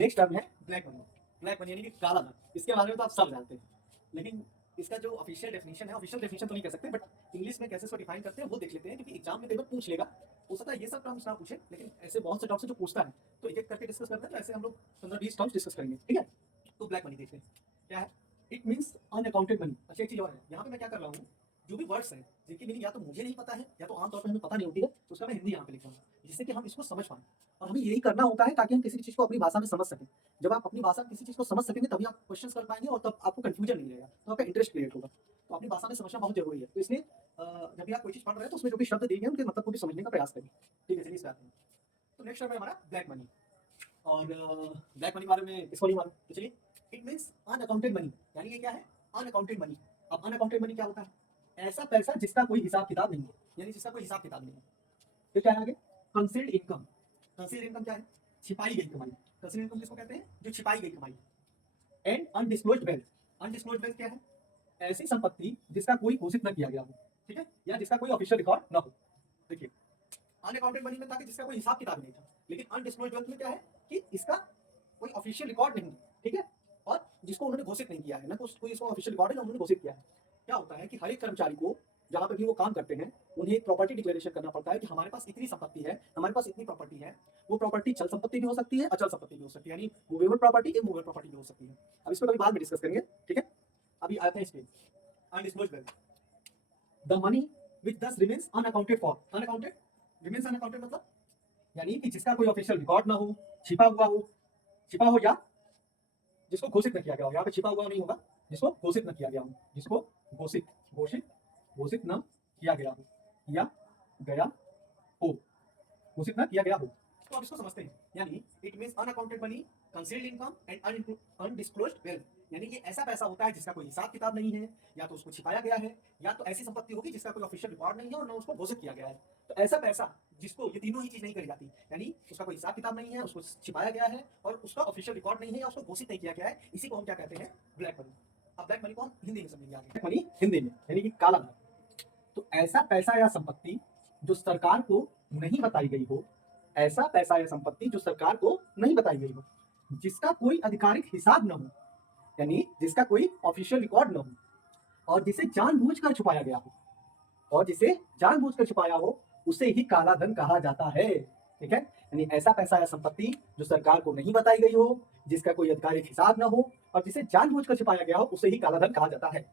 Next term है black money. Black money यानी कि काला धन। इसके बारे में तो आप सब जानते हैं, लेकिन इसका जो ऑफिशियल डेफिनेशन है, ऑफिशियल डेफिनेशन तो नहीं कह सकते, बट इंग्लिश में कैसे इसको डिफाइन करते हैं वो देख लेते हैं, क्योंकि एग्जाम में कई बार पूछ लेगा। हो सकता है ये सब टर्म्स ना पूछे, लेकिन ऐसे बहुत से टर्म्स हैं जो पूछता है, तो एक एक करके डिस्कस करते हैं। तो ऐसे हम लोग 15-20 टर्म्स डिस्कस करेंगे, ठीक है। तो ब्लैक मनी देखते हैं क्या है। It means unaccounted money. अच्छा, एक चीज और है, यहाँ पे मैं क्या कर रहा हूँ, जो भी वर्ड्स हैं जिनकी मीनिंग या तो मुझे नहीं पता है या तो आमतौर पर हमें पता नहीं होती है, तो उसका मैं हिंदी यहाँ पे लिख रहा हूँ, जिससे कि हम इसको समझ पाएं। और हमें यही करना होता है ताकि हम किसी चीज को अपनी भाषा में समझ सकें। जब आप अपनी भाषा में किसी चीज को समझ सकेंगे तभी आप क्वेश्चंस कर पाएंगे, और तब आपको कंफ्यूजन नहीं रहेगा, तो आपका इंटरेस्ट क्रिएट होगा। तो अपनी भाषा में समझना बहुत जरूरी है। तो इसलिए जब भी आप कोई चीज पढ़ रहे हैं तो उसमें जो भी शब्द दिए गए हैं उनके मतलब को भी समझने का प्रयास करिए, ठीक है। चलिए इस बात में तो नेक्स्ट है हमारा ब्लैक मनी। और ब्लैक मनी के बारे में इसको नहीं मालूम, तो चलिए। इट मीन्स अनअकाउंटेड मनी, यानी ये क्या है, अनअकाउंटेड मनी। अब अनअकाउंटेड मनी क्या होता है, ऐसा पैसा जिसका कोई हिसाब किताब नहीं है, यानी जिसका कोई हिसाब किताब नहीं है। फिर क्या है आगे, कंसील्ड इनकम। कंसील्ड इनकम क्या है, छिपाई गई कमाई। कंसील्ड इनकम किसको कहते हैं, जो छिपाई गई कमाई। And undisclosed wealth. Undisclosed wealth क्या है, ऐसी संपत्ति जिसका कोई घोषित न किया गया हो, ठीक है, या जिसका कोई ऑफिशियल रिकॉर्ड न हो। देखिए, अनअकाउंटेड मनी में था कि जिसका कोई हिसाब किताब नहीं था, लेकिन अनडिस्क्लोज्ड वेल्थ में क्या है कि इसका कोई ऑफिशियल रिकॉर्ड नहीं है, ठीक है, और जिसको उन्होंने घोषित नहीं किया है, ना कोई इसको ऑफिशियल रिकॉर्ड है ना उन्होंने घोषित किया है। क्या होता है कि हर एक कर्मचारी को जहां पर भी वो काम करते हैं उन्हें एक प्रॉपर्टी डिक्लेरेशन करना पड़ता है कि हमारे पास इतनी संपत्ति है, हमारे पास इतनी प्रॉपर्टी है। वो प्रॉपर्टी चल संपत्ति भी हो सकती है, अचल संपत्ति भी हो सकती है, यानी मूवेबल प्रॉपर्टी, इमूवेबल प्रॉपर्टी भी हो सकती है। अब इसको कभी बाद में डिस्कस करेंगे, ठीक है। अभी आते हैं इसके undisclosed wealth. The money which thus remains unaccounted for. Unaccounted remains unaccounted मतलब यानी कि जिसका कोई ऑफिशियल रिकॉर्ड ना हो, छिपा हुआ हो, छिपा हो या जिसको घोषित न किया गया हो। यहाँ पे छिपा हुआ नहीं होगा, जिसको घोषित न किया गया हो, जिसको घोषित घोषित घोषित न किया गया हो, किया गया हो, घोषित न किया गया हो। तो आप इसको समझते हैं, यानी it means unaccounted money, concealed income and undisclosed wealth. यानी ये ऐसा पैसा होता है जिसका कोई हिसाब किताब नहीं है, या तो उसको छिपाया गया है, या तो ऐसी संपत्ति होगी जिसका कोई ऑफिशियल रिकॉर्ड नहीं है और ना उसको घोषित किया गया है। तो ऐसा पैसा जिसको ये तीनों ही चीज नहीं करी जाती, यानी उसका कोई हिसाब किताब नहीं है, उसको छिपाया गया है, और उसका ऑफिशियल रिकॉर्ड नहीं है या उसको घोषित नहीं किया गया है, इसी को हम क्या कहते हैं, ब्लैक मनी। अब ब्लैक मनी को हम हिंदी में समझेंगे आगे। ब्लैक मनी हिंदी में यानी कि काला धन। तो ऐसा पैसा या संपत्ति जो सरकार को नहीं बताई गई हो, ऐसा पैसा या संपत्ति जो सरकार को नहीं बताई गई हो, जिसका कोई आधिकारिक हिसाब न हो, यानी जिसका कोई ऑफिशियल रिकॉर्ड न हो, और जिसे जानबूझकर छुपाया गया हो, और जिसे जानबूझकर छुपाया हो, उसे ही काला धन कहा जाता है, ठीक है। यानी ऐसा पैसा या संपत्ति जो सरकार को नहीं बताई गई हो, जिसका कोई आधिकारिक हिसाब न हो, और जिसे जानबूझकर छुपाया गया हो, उसे ही काला धन कहा जाता है।